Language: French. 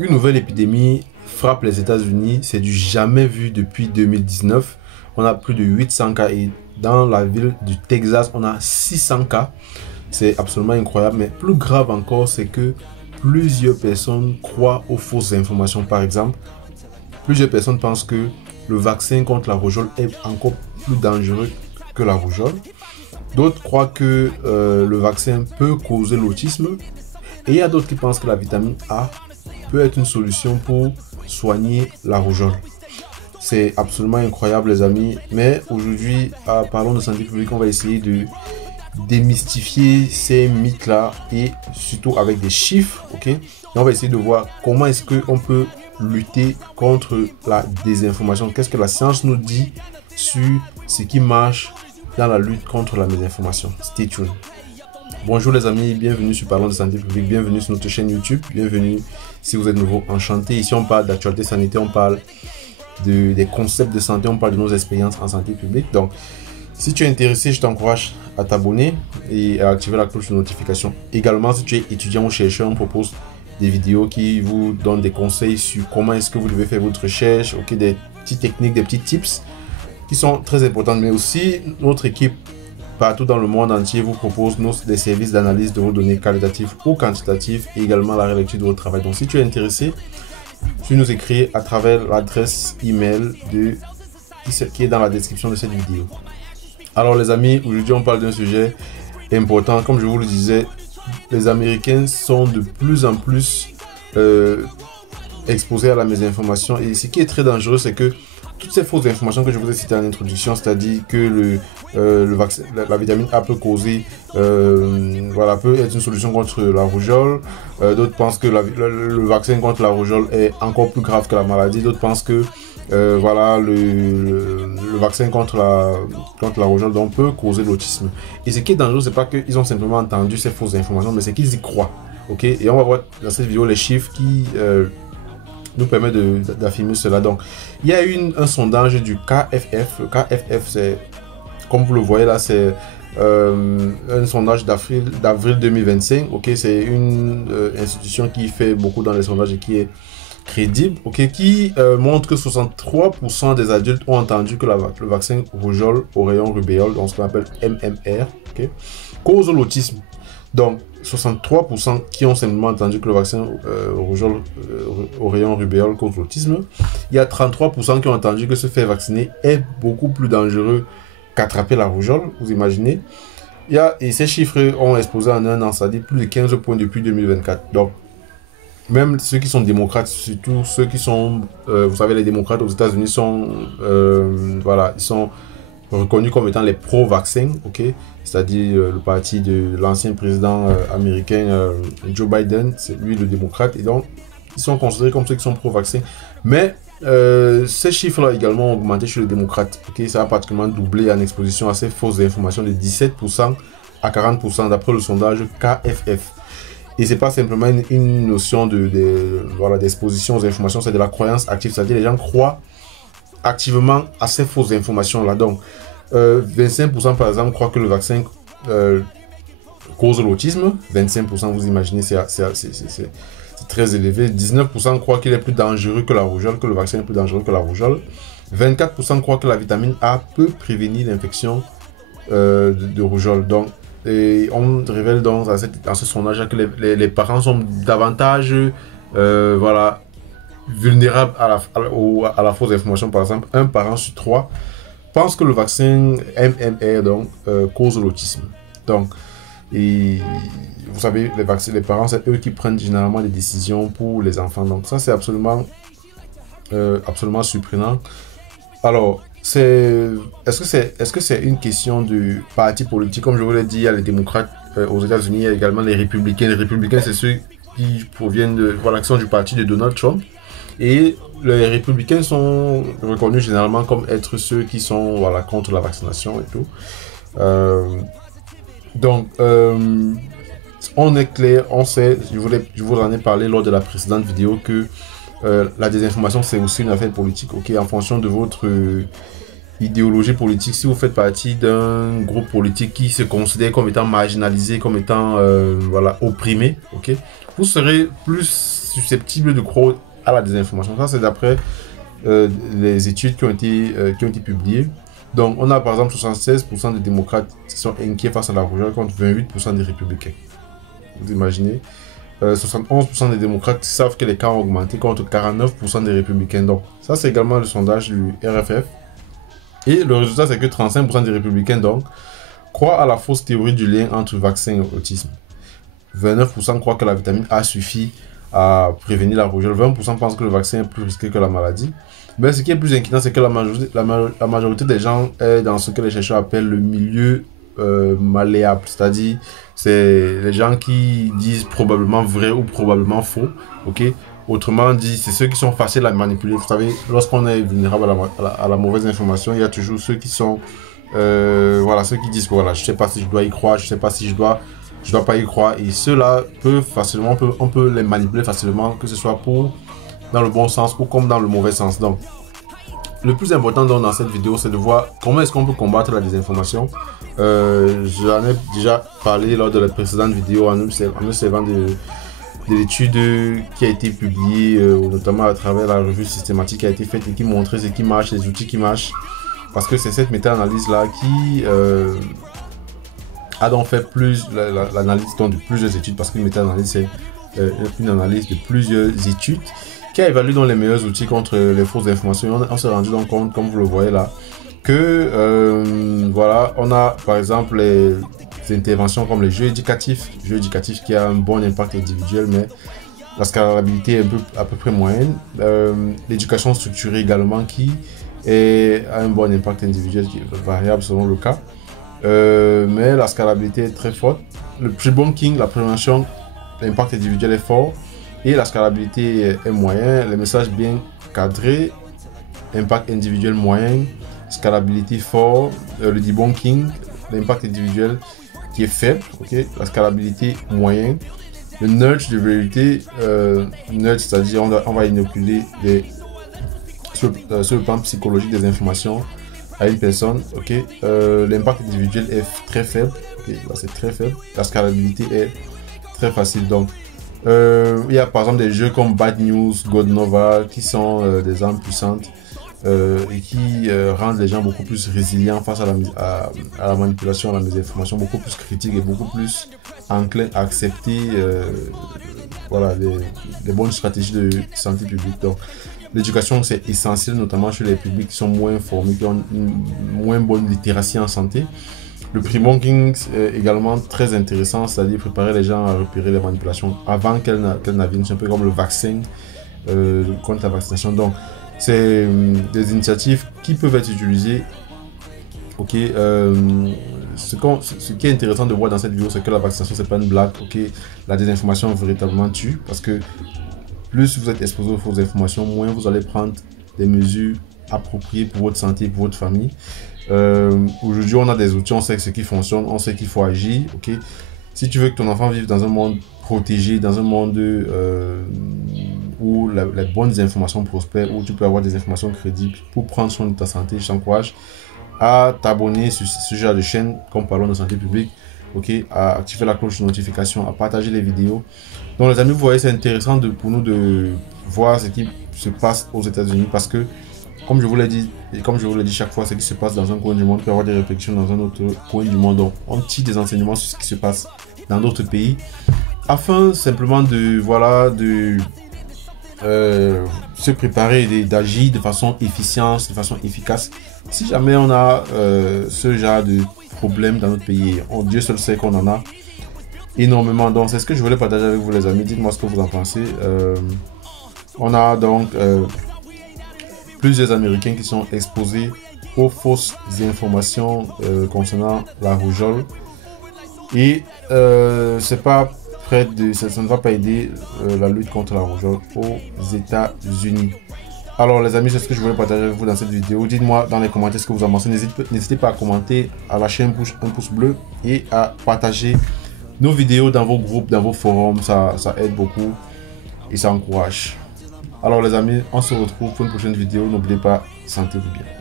Une nouvelle épidémie frappe les États-Unis, c'est du jamais vu depuis 2019. On a plus de 800 cas et dans la ville du Texas, on a 600 cas. C'est absolument incroyable, mais plus grave encore, c'est que plusieurs personnes croient aux fausses informations. Par exemple, plusieurs personnes pensent que le vaccin contre la rougeole est encore plus dangereux que la rougeole. D'autres croient que le vaccin peut causer l'autisme. Et il y a d'autres qui pensent que la vitamine A peut être une solution pour soigner la rougeole. C'est absolument incroyable les amis. Mais aujourd'hui, parlons de santé publique, on va essayer de démystifier ces mythes-là et surtout avec des chiffres, ok? Et on va essayer de voir comment est-ce qu'on peut lutter contre la désinformation. Qu'est-ce que la science nous dit sur ce qui marche dans la lutte contre la désinformation. Stay tuned. Bonjour les amis, bienvenue sur Parlons de santé publique, bienvenue sur notre chaîne YouTube, bienvenue si vous êtes nouveau, enchanté. Ici on parle d'actualité sanitaire, on parle des concepts de santé, on parle de nos expériences en santé publique. Donc si tu es intéressé, je t'encourage à t'abonner et à activer la cloche de notification. Également, si tu es étudiant ou chercheur, on propose des vidéos qui vous donnent des conseils sur comment est-ce que vous devez faire votre recherche, ok, des petites techniques, des petits tips qui sont très importantes. Mais aussi, notre équipe partout dans le monde entier vous propose des services d'analyse de vos données qualitatives ou quantitatives et également la relecture de votre travail. Donc, si tu es intéressé, tu nous écris à travers l'adresse email qui est dans la description de cette vidéo. Alors les amis, aujourd'hui on parle d'un sujet important. Comme je vous le disais, les Américains sont de plus en plus exposés à la mésinformation. Et ce qui est très dangereux, c'est que toutes ces fausses informations que je vous ai citées en introduction, c'est-à-dire que le vaccin, la vitamine A peut causer, voilà, peut être une solution contre la rougeole. D'autres pensent que le vaccin contre la rougeole est encore plus grave que la maladie. D'autres pensent que voilà, le vaccin contre la rougeole donc, peut causer l'autisme. Et ce qui est dangereux, c'est pas qu'ils ont simplement entendu ces fausses informations, mais c'est qu'ils y croient. Ok, et on va voir dans cette vidéo les chiffres qui nous permettent d'affirmer cela. Donc, il y a un sondage du KFF. Le KFF, c'est, comme vous le voyez là, c'est un sondage d'avril 2025. Ok, c'est une institution qui fait beaucoup dans les sondages et qui est crédible, ok, qui montre que 63% des adultes ont entendu que le vaccin rougeole au rayon rubéole, donc ce qu'on appelle MMR, ok, cause l'autisme. Donc 63% qui ont simplement entendu que le vaccin rougeole au rayon rubéole cause l'autisme. Il y a 33% qui ont entendu que se faire vacciner est beaucoup plus dangereux qu'attraper la rougeole, vous imaginez. Et ces chiffres ont explosé en un an, ça dit plus de 15 points depuis 2024. Donc même ceux qui sont démocrates, surtout ceux qui sont, vous savez, les démocrates aux États-Unis sont, voilà, ils sont reconnus comme étant les pro-vaccins, ok, c'est-à-dire le parti de l'ancien président américain Joe Biden, c'est lui le démocrate, et donc ils sont considérés comme ceux qui sont pro-vaccins. Mais ces chiffres-là également ont augmenté chez les démocrates, ok, ça a pratiquement doublé en exposition à ces fausses informations de 17% à 40% d'après le sondage KFF. Et c'est pas simplement une notion voilà, d'exposition aux informations, c'est de la croyance active. C'est-à-dire les gens croient activement à ces fausses informations-là. Donc, 25% par exemple croient que le vaccin cause l'autisme. 25%, vous imaginez, c'est très élevé. 19% croient qu'il est plus dangereux que la rougeole, que le vaccin est plus dangereux que la rougeole. 24% croient que la vitamine A peut prévenir l'infection de rougeole. Donc, et on révèle donc dans ce sondage que les parents sont davantage voilà, vulnérables à la fausse information. Par exemple, un parent sur 3 pense que le vaccin MMR donc, cause l'autisme. Donc, et vous savez, les parents, c'est eux qui prennent généralement les décisions pour les enfants. Donc ça, c'est absolument surprenant. Alors, est-ce que c'est une question de parti politique? Comme je vous l'ai dit, il y a les démocrates aux États-Unis, il y a également les républicains. Les républicains, c'est ceux qui proviennent de l'action du parti de Donald Trump. Et les républicains sont reconnus généralement comme être ceux qui sont, voilà, contre la vaccination et tout. Donc, on est clair, on sait, je vous en ai parlé lors de la précédente vidéo que la désinformation, c'est aussi une affaire politique, ok, en fonction de votre idéologie politique. Si vous faites partie d'un groupe politique qui se considère comme étant marginalisé, comme étant voilà, opprimé, ok, vous serez plus susceptibles de croire à la désinformation. Ça, c'est d'après les études qui ont été publiées. Donc, on a par exemple 76% des démocrates qui sont inquiets face à la rougeole contre 28% des républicains. Vous imaginez 71% des démocrates savent que les cas ont augmenté contre 49% des républicains. Donc, ça, c'est également le sondage du RFF. Et le résultat, c'est que 35% des républicains, donc, croient à la fausse théorie du lien entre vaccin et autisme. 29% croient que la vitamine A suffit à prévenir la rougeole. 20% pensent que le vaccin est plus risqué que la maladie. Mais ce qui est plus inquiétant, c'est que la majorité des gens est dans ce que les chercheurs appellent le milieu malléable. C'est-à-dire, c'est les gens qui disent probablement vrai ou probablement faux. Ok. Autrement dit, c'est ceux qui sont faciles à manipuler. Vous savez, lorsqu'on est vulnérable à la mauvaise information, il y a toujours ceux qui sont... voilà, ceux qui disent que voilà, je ne sais pas si je dois y croire, je ne sais pas si je dois pas y croire. Et ceux-là peuvent facilement, on peut les manipuler facilement, que ce soit dans le bon sens ou comme dans le mauvais sens. Donc, le plus important dans cette vidéo, c'est de voir comment est-ce qu'on peut combattre la désinformation. J'en ai déjà parlé lors de la précédente vidéo en observant de l'étude qui a été publiée, notamment à travers la revue systématique qui a été faite et qui montrait ce qui marche, les outils qui marchent. Parce que c'est cette méta-analyse-là qui a donc fait l'analyse de plusieurs études, parce qu'une méta-analyse, c'est une analyse de plusieurs études qui a évalué donc les meilleurs outils contre les fausses informations. On s'est rendu donc compte, comme vous le voyez là, que voilà, on a par exemple les interventions comme les jeux éducatifs qui a un bon impact individuel, mais la scalabilité est à peu près moyenne. L'éducation structurée également qui a un bon impact individuel qui est variable selon le cas. Mais la scalabilité est très forte. Le pre-bunking, la prévention, l'impact individuel est fort et la scalabilité est moyen. Les messages bien cadrés, impact individuel moyen, scalabilité fort. Le debunking, l'impact individuel qui est faible, okay? La scalabilité moyen. Le nudge de vérité, nudge, c'est-à-dire on va inoculer sur le plan psychologique des informations à une personne, ok. L'impact individuel est très faible, okay. C'est très faible. La scalabilité est très facile. Donc, il y a par exemple des jeux comme Bad News, God Nova, qui sont des armes puissantes et qui rendent les gens beaucoup plus résilients face à la manipulation, à la désinformation, beaucoup plus critiques et beaucoup plus enclins à accepter voilà, les bonnes stratégies de santé publique. Donc, l'éducation, c'est essentiel, notamment chez les publics qui sont moins formés, qui ont une moins bonne littératie en santé. Le pre-bunking est également très intéressant, c'est-à-dire préparer les gens à repérer les manipulations avant qu'elles n'arrivent. C'est un peu comme le vaccin contre la vaccination. Donc, c'est des initiatives qui peuvent être utilisées. Ok, ce qui est intéressant de voir dans cette vidéo, c'est que la vaccination, c'est pas une blague. Ok, la désinformation véritablement tue, parce que plus vous êtes exposé aux fausses informations, moins vous allez prendre des mesures appropriées pour votre santé, pour votre famille. Aujourd'hui, on a des outils, on sait ce qui fonctionne, on sait qu'il faut agir. Okay? Si tu veux que ton enfant vive dans un monde protégé, dans un monde où les bonnes informations prospèrent, où tu peux avoir des informations crédibles pour prendre soin de ta santé, je t'encourage à t'abonner sur ce genre de chaîne, comme parlons de santé publique. Ok, à activer la cloche de notification, à partager les vidéos. Donc les amis, vous voyez, c'est intéressant pour nous de voir ce qui se passe aux États-Unis, parce que comme je vous l'ai dit, et comme je vous l'ai dit chaque fois, ce qui se passe dans un coin du monde peut avoir des réflexions dans un autre coin du monde. Donc on tire des enseignements sur ce qui se passe dans d'autres pays, afin simplement de se préparer et d'agir de façon efficiente, de façon efficace. Si jamais on a ce genre de problème dans notre pays, Dieu seul sait qu'on en a énormément. Donc c'est ce que je voulais partager avec vous les amis. Dites-moi ce que vous en pensez. On a donc plusieurs Américains qui sont exposés aux fausses informations concernant la rougeole, et c'est pas près de ça ne va pas aider la lutte contre la rougeole aux États-Unis. Alors les amis, c'est ce que je voulais partager avec vous dans cette vidéo. Dites-moi dans les commentaires ce que vous en pensez. N'hésitez pas à commenter, à lâcher un pouce bleu et à partager nos vidéos dans vos groupes, dans vos forums. Ça aide beaucoup et ça encourage. Alors les amis, on se retrouve pour une prochaine vidéo. N'oubliez pas, sentez-vous bien.